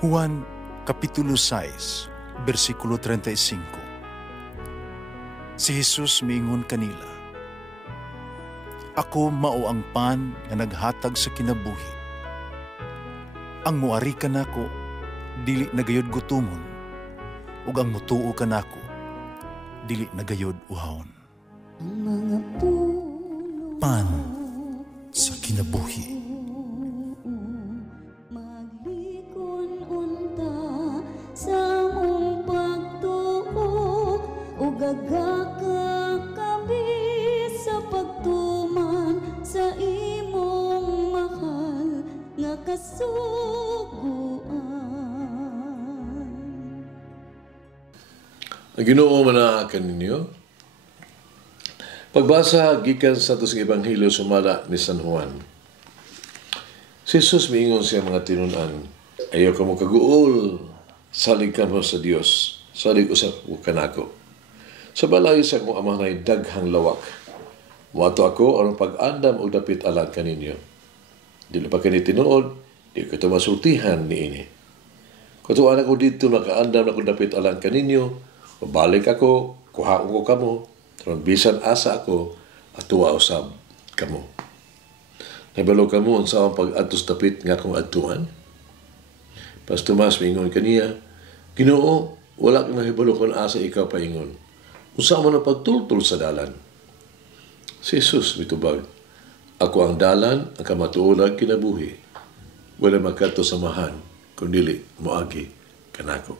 Juan Kapitulo 6, versikulo 35. Si Jesus miingon kanila, "Ako mao ang pan nga naghatag sa kinabuhi. Ang muari kanako dili nagayod gutomon, ug ang mutuo kanako dili nagayod uhawon." Pan sa kinabuhi. Gagakakabi sa pagtuman sa imong mahal nga kasuguan. Ang Ginoo manaakan ninyo. Pagbasa gikan sa tusig Ebanghelyo sumala ni San Juan. Si Jesus miingon siya mga tinunan, "Ayaw ka mo kaguol, salig ka mo sa Dios, salig usap mo kanako. Sa balay sa akong ama na'y daghang lawak. Muato ako aron pag-andam o dapit alang kaninyo. Dili pa kini tinuod, di ko ito masultihan ni ini. Kutuan ako dito nakaandam na ko dapit alang kaninyo, mabalik ako, kuhaon ko kamo, aron bisan asa ako, atuwa usab kamo. Nabalo kamo ang sa pag-atos dapit nga kong atuan." Pas Tomas mingon kaniya, "Ginoo, wala kang nahibalo kung asa ikaw paingon. Usa mo na pagtultol sa dalan." Si Jesus mitubag, "Ako ang dalan, ang kamatuolag kinabuhi. Wala magkato samahan, kundili moagi kanako."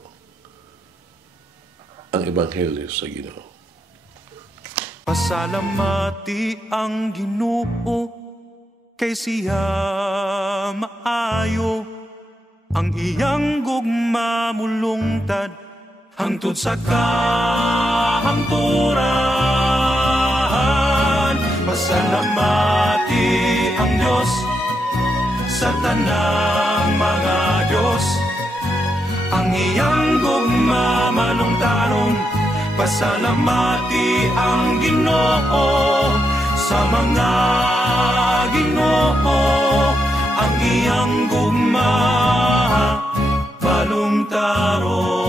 Ang Ebanghelyo sa Ginoo. Pasalamati ang Ginoo, kay siya maayo, ang iyang gugma mulungtad hangtod sa kahangturan. Pasalamati ang Diyos sa tanang mga Diyos, ang iyang gugma malungtaron. Pasalamati ang Ginoo sa mga Ginoo, ang iyang gugma malungtaron.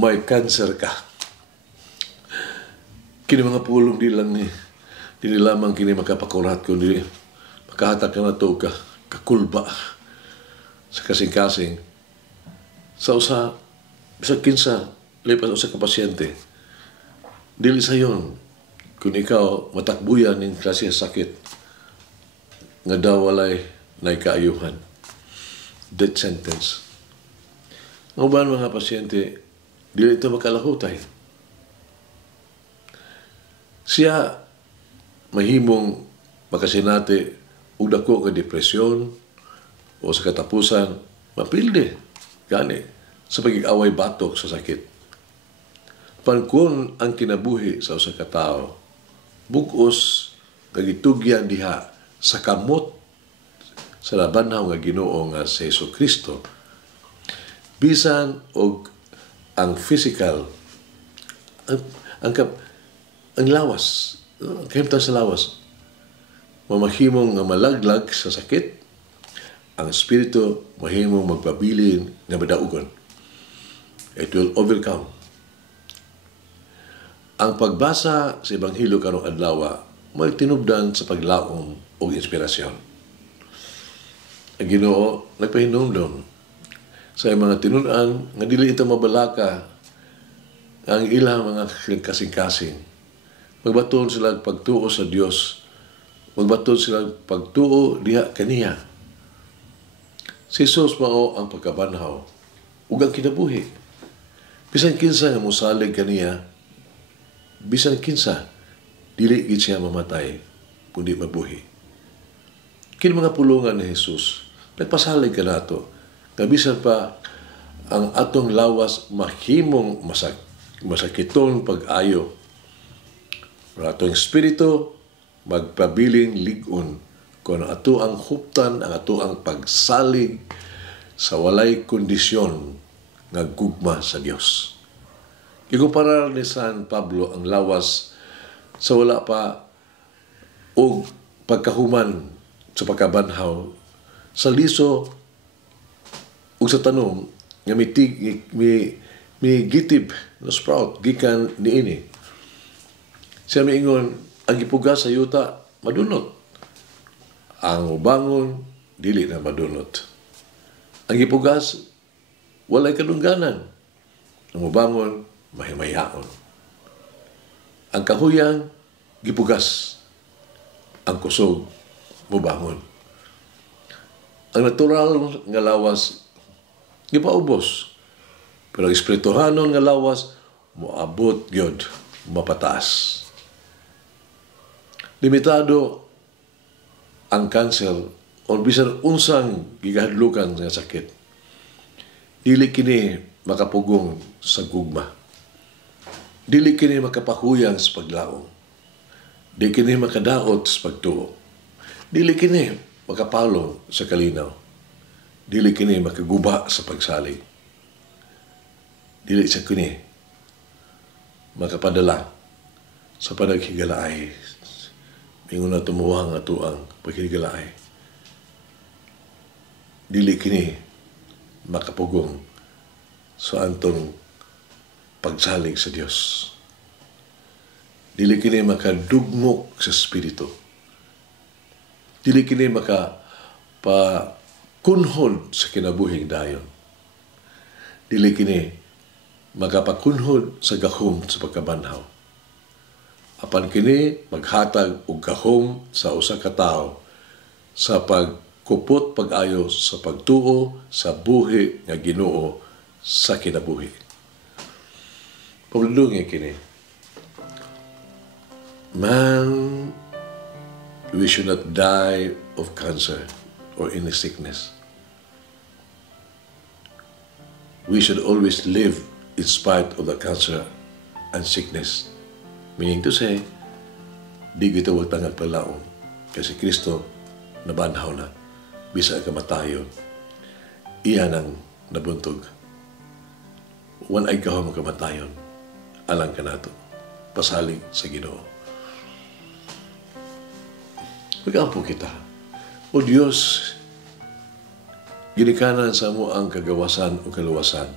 May cancer ka. Kini mga pulong di lang ni dili lamang kini makapakurat kundi makahatag ka na to ka kakulba sa kasing-kasing sa usa bisag kinsa lipas usa ka pasyente. Dili sayon kung ikaw matakbuyan ning klase sa sakit nga daw walay nay kaayuhan, death sentence. Ang uban mga pasyente dili ito makalahutay. Siya mahimong makasinati og dako nga depresyon o sa katapusan mapilde gani sa pag-away batok sa sakit. Pangkon ang kinabuhi sa usa ka tawo bug-os nga gitugyan diha sa kamot sa labanhaw nga Ginoo nga si Jesucristo, bisan og ang physical, ang lawas, kahimtang sa lawas, mamahimong nga malaglag sa sakit, ang espiritu mahimong magpabilin nga madaugon. It will overcome. Ang pagbasa sa Ebanghelyo karong adlaw may tinubdan sa paglaom o inspirasyon. Ang Ginoo nagpahinumdom sa mga tinunan nga dili ito mabalaka ang ilang mga kasing-kasing. Magbaton sila pagtuo sa Dios. Magbaton sila pagtuo diha kaniya. Si Jesus mao ang pagkabanhaw ug ang kinabuhi. Bisan kinsa nga mosalig kaniya, bisan kinsa dili gid siya mamatay kundi mabuhi. Kini mga pulungan ni Jesus nagpasalig ka nato nga bisan pa ang atong lawas mahimong masakiton pag-ayo. Ang atong espiritu magpabiling ligon kung ato ang huptan, ang ato ang pagsalig sa walay kondisyon nga gugma sa Dios. Ikumpara ni San Pablo ang lawas sa wala pa og pagkahuman sa pagkabanhaw sa liso ug sa tanom nga may gitib na sprout gikan niini. Siya miingon, ang gipugas sa yuta madunot. Ang ubangon dili na madunot. Ang gipugas walay kadungganan. Ang ubangon mahimayaon. Ang kahuyang gipugas. Ang kusog mubangon. Ang natural nga lawas gipaubos. Pero ang espirituhanon nga lawas moabot gyud mapataas. Limitado ang kanser o bisan unsang gigahadlukan nga sakit. Dili kini makapugong sa gugma. Dili kini makapahuyang sa paglaom. Dili kini makadaot sa pagtuo. Dili kini makapalong sa kalinaw. Dili kini makaguba sa pagsalig. Dili sa kini makapadala sa panaghigalaay. Mingon na tumuwang ato ang paghigalaay. Dili kini makapugong sa antong pagsalig sa Dios. Dili kini makadugmok sa Espiritu. Dili kini makapakunhod sa kinabuhing dayon. Dili kini makapakunhod sa gahom sa pagkabanhaw. Apan kini maghatag og gahom sa usa ka tawo sa pagkupot pag-ayo sa pagtuo sa buhi nga Ginoo sa kinabuhi. Pabulungi kini. Man, we should not die of cancer or any sickness. We should always live in spite of the cancer and sickness. Meaning to say, di kita huwag tangang palaong kasi Kristo nabanhaw na bisa kamatayon. Iyan ang nabuntog. Wan ay kahong kamatayon. Alang ka nato. Pasalig sa Ginoo. Pag-ampo kita. O Diyos, ginikanan sa mo ang kagawasan o kaluwasan.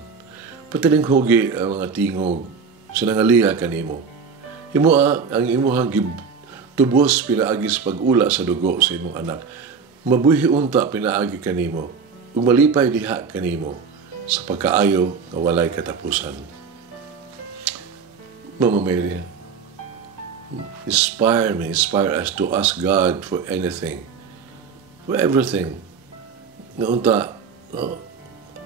Patiling hugi ang mga tingog sa nangaliya kanimo. Himoa ang imuhang tubos pinaagis pag-ula sa dugo sa imong anak. Mabuhi unta pinaagi kanimo. Umalipay diha kanimo sa pagkaayo nga walay katapusan. Mama Mary, inspire us to ask God for anything, for everything. Nga unta,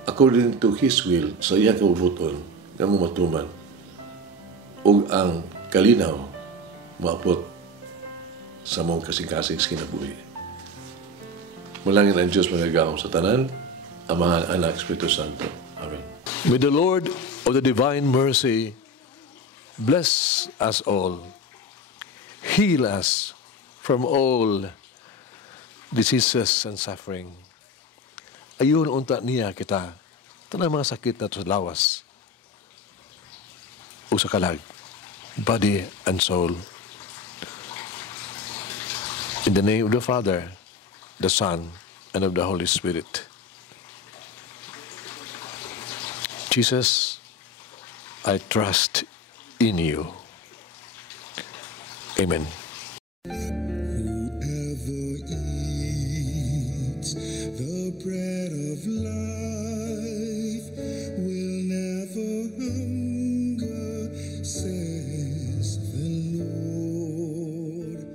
according to His will, sa iya kabubuton, nga mo matuman, ug ang kalinaw, maapot sa mong kasing-kasing kinabuhi. Mulangin ang Diyos magagaong sa tanan, Ama, Anak, Espiritu Santo. Amen. May the Lord of the divine mercy bless us all, heal us from all diseases and suffering. Ayun unta niya kita, tanang mga sakit na sa lawas o sa kalag, body and soul. In the name of the Father, the Son, and of the Holy Spirit. Jesus, I trust in you. Amen. Whoever eats the bread of life will never hunger, says the Lord.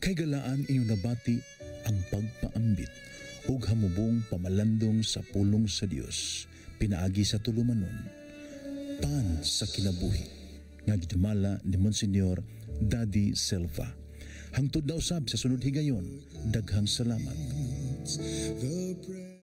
Kay galaan inyong nabati ang pagpaambit ug hamubong pamalandong sa pulong sa Dios pinaagi sa tulumanon pan sa kinabuhi nga gidumala ni Monsignor Daddy Silva. Hangtod na usab sa sunod higayon, daghang salamat.